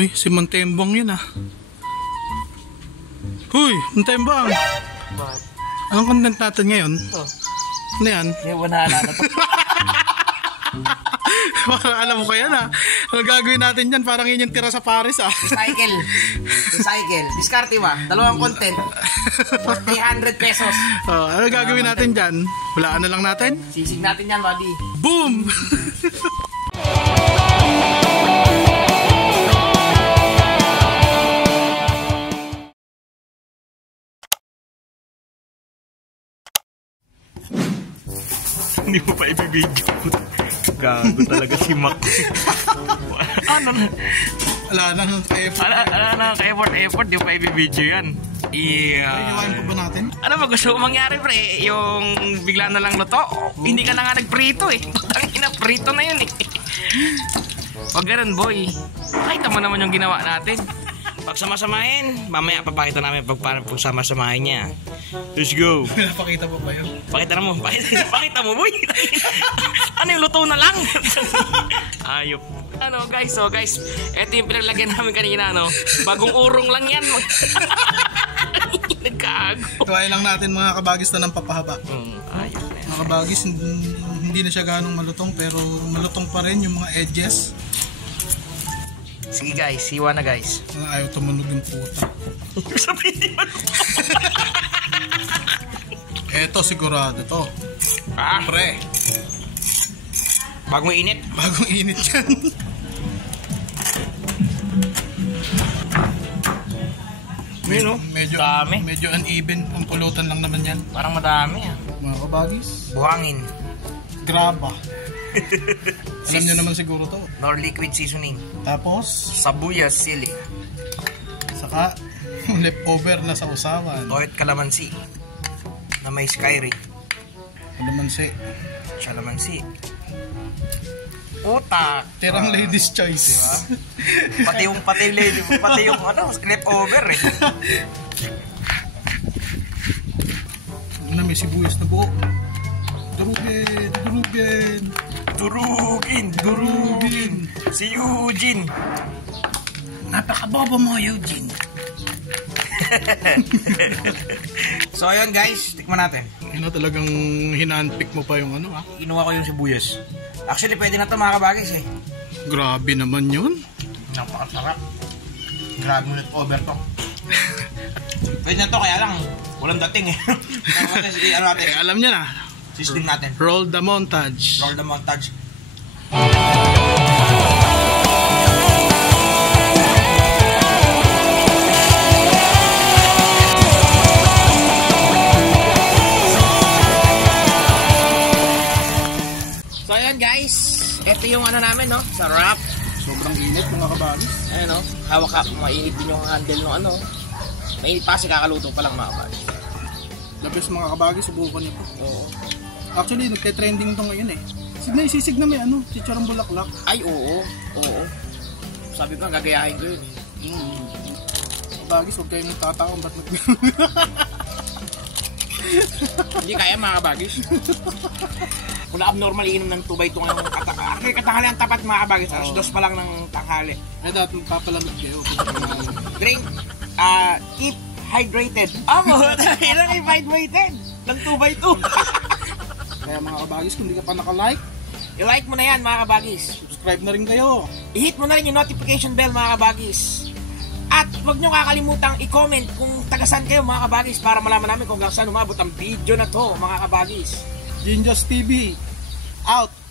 Uy, si Montembong yun ah. Huy, Montembong. Bakit? Anong content natin ngayon? Oh. Ano yan? Yung wanahala na to. Parang alam mo kaya na. Ano gagawin natin dyan? Parang yun yung tira sa Paris ah. Recycle. Recycle. Diskarte ba? Dalawang content. 300 pesos. Oh, ano gagawin natin dyan? Hulaan na lang natin? Sisig natin yan, buddy. Boom! Hindi mo pa ibibidyo. Gago talaga si Mac. Ano na? Wala nang ka-effort. Ano na, ka-effort, di mo pa ibibidyo yan. Iiwain pa ba natin? Ano ba gusto mo mangyari, pre? Yung bigla na lang luto? Hindi ka na nga nagprito eh. Ang inaprito na yun eh. Wag ganun, boy. Pakita mo naman yung ginawa natin. Pag samasamahin, mamaya papakita namin pag samasamahin niya. Let's go. Pinapakita mo ba yun? Pakita mo. Pakita mo, boy. Ano yung luto na lang? Ayop. Ano, guys, so guys, eto yung pinaglagyan namin kanina, no? Bagong urong lang yan. Nagkago. Tuwain lang natin mga kabagis na ng papahaba. Ayop na yan. Mga kabagis, hindi na siya ganong malutong, pero malutong pa rin yung mga edges. Sige guys, siwa na guys. Ayaw tumunog yung puta. Sabihin mo. Eto sigurado to. Pre. Bagong init. Bagong init yan. Medyo dami. Medyo uneven ang pulutan lang naman yan. Parang madami ah. Mga kabagis. Buhangin. Graba. Alam nyo naman siguro to. Nor liquid seasoning. Tapos, Sabuyas, sili. saka leftover na sa usawan. Toit kalamansi. Na may skyri. Kalamansi. Kalamansi. Utak. Tirang ladies choice. Diba? pati yung ano, leftover eh. Ano, may sibuyas na buo. Durugin. Si Eugene. Napakabobo mo, Eugene. So ayun guys, tikman natin. Ano, talagang hinanpick mo pa yung ano ah. Inuha ko yung sibuyas. Actually pwede na ito mga kabagis eh. Grabe naman yun. Napakasarap. Grabe mo leftover to. Pwede na to, kaya lang walang dating eh. Ano natin? Alam niya na. System natin. Roll the montage. Roll the montage. So ayan guys, ito yung ano namin no, sarap. Sobrang init mga kabagis. Ayan no, hawak mainit din yung handle ng ano. Mainit pa kasi kakaluto pa lang mga kabagis. The best mga kabagis, subukan niyo po. Oo. Actually, nagte-trending to ngayon eh. May sisig na may ano, chicharong bulaklak. Ay oo. Sabi ko gagayahin ko yun. Kabagis, huwag kayo nagtataon, ba't Hindi kaya mga kabagis. Kung abnormal iinom ng 2x2 ngayong katanghali ang tapat mga kabagis. Alas 2 pa lang ng tanghali. Eh, dahil magpapalamig kayo. Drink, keep hydrated. Ilang keep hydrated? Ng 2x2. Kaya mga kabagis, kung hindi ka pa naka-like, I-like mo na yan mga kabagis. subscribe na rin kayo. I-hit mo na rin yung notification bell mga kabagis. At huwag nyo kakalimutang i-comment kung tagasan kayo mga kabagis para malaman namin kung saan umabot ang video na to mga kabagis. Ginjos TV, out!